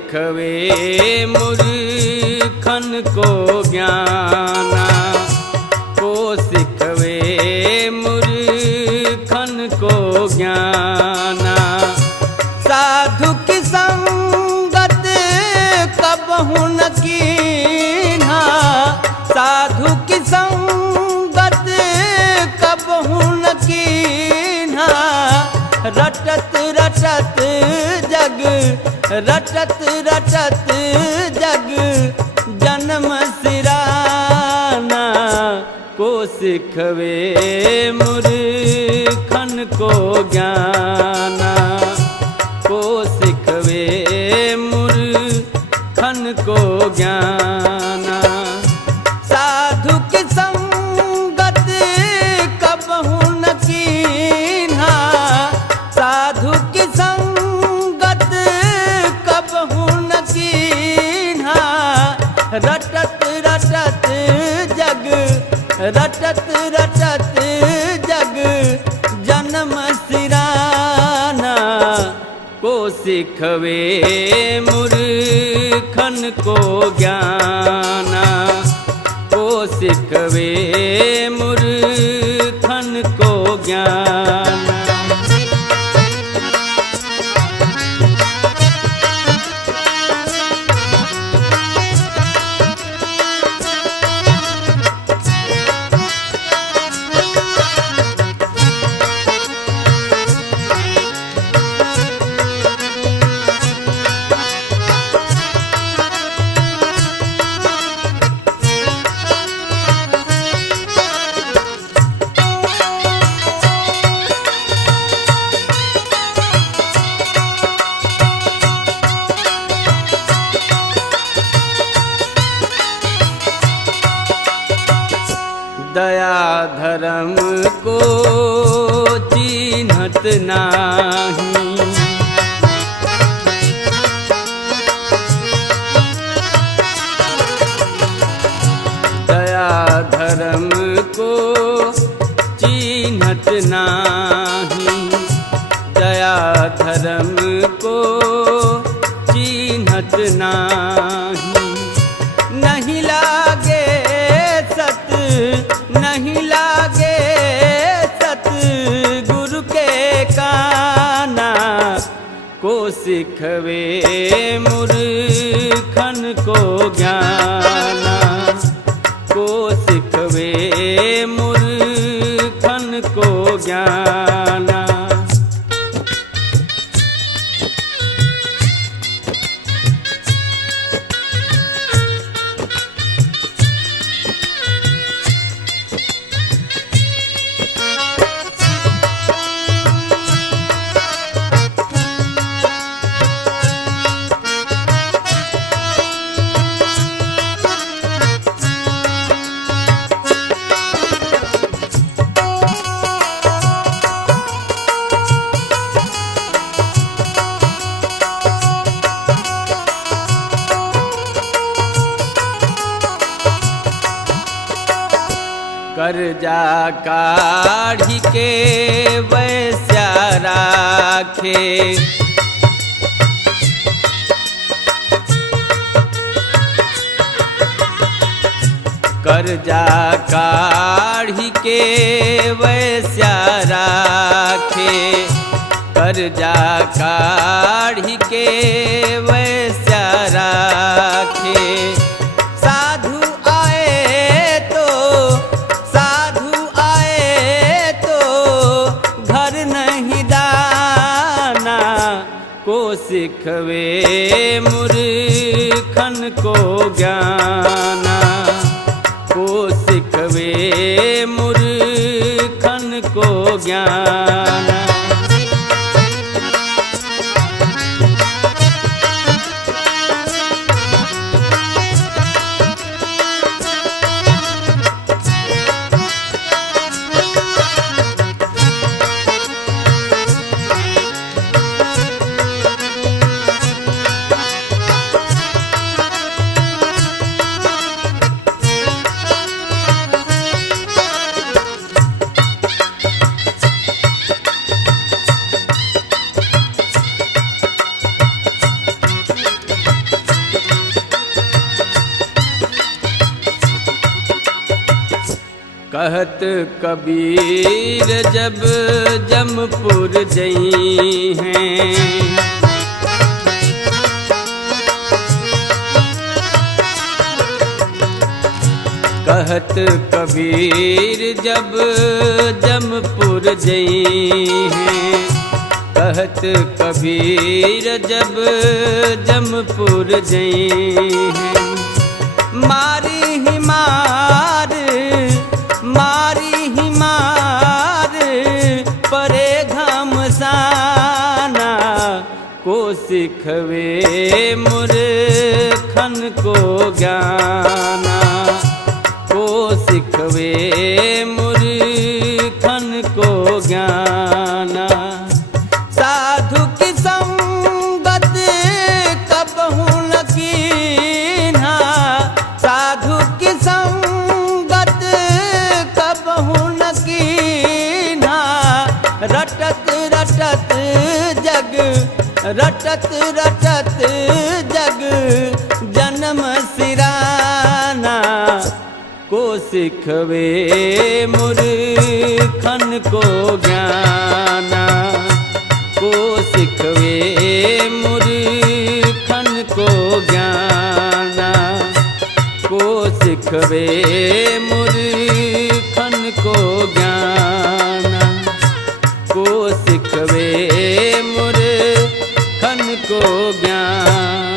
सिखवे मूर्खन को ज्ञाना, को सिखवे मूर्खन को ज्ञाना। साधु की संगत कबहु न कीन्हा, साधु की संगत कबहु न कीन्हा। रटत रटत जग, रटत रटत जग जन्म सिराना। को सिखवे मूर्खन को ज्ञाना, को सिखवे मूर्खन को ज्ञाना। साधु की संगत कबहु न कीन्हा, साधु की संगत कबहु न कीन्हा। रटत रटत जग, रटत रटत जग जन्म सिराना। को सिखवे मूर्खन को ज्ञाना, को सिखवे मूर्खन को ज्ञाना। दया धर्म को चिन्हत नाही, दया धर्म को चिन्हत नाही, दया धर्म को चिन्हत नाही। नहीं लागे सत, नहीं लागे सत गुरु के काना। को सिखवे मूर्खन को ज्ञाना, को सिखवे मूर्खन को ज्ञाना। कर्जा काढ़ी के वैस्या राखे, कर्जा काढ़ी के वैस्या राखे, कर्जा काढ़ी के वैस्या राखे। साधु आए तो, साधु आए तो घर नहीं दाना। को सिखवे मूर्खन को ज्ञाना, को सिखवे मूर्खन को ज्ञाना। कहत कबीर जब जमपुर जई हैं। कहत कबीर जब जमपुर जई हैं। कहत कबीर जब जमपुर जई हैं। मारी ही मार परे घमसाना को सिखवे मूर्खन को ज्ञाना। को सिखवे मूर्खन को ज्ञाना। साधु की संगत कबहू न कीन्हा। साधु की संगत कबहू न कीन्हा। रटत रटत जग जन्म सिराना। को सिखवे मूर्खन को ज्ञाना। को सिखवे मूर्खन को ज्ञाना। को सिखवे मूर्खन को ज्ञाना। को सिखवे मूर्खन को ज्ञान।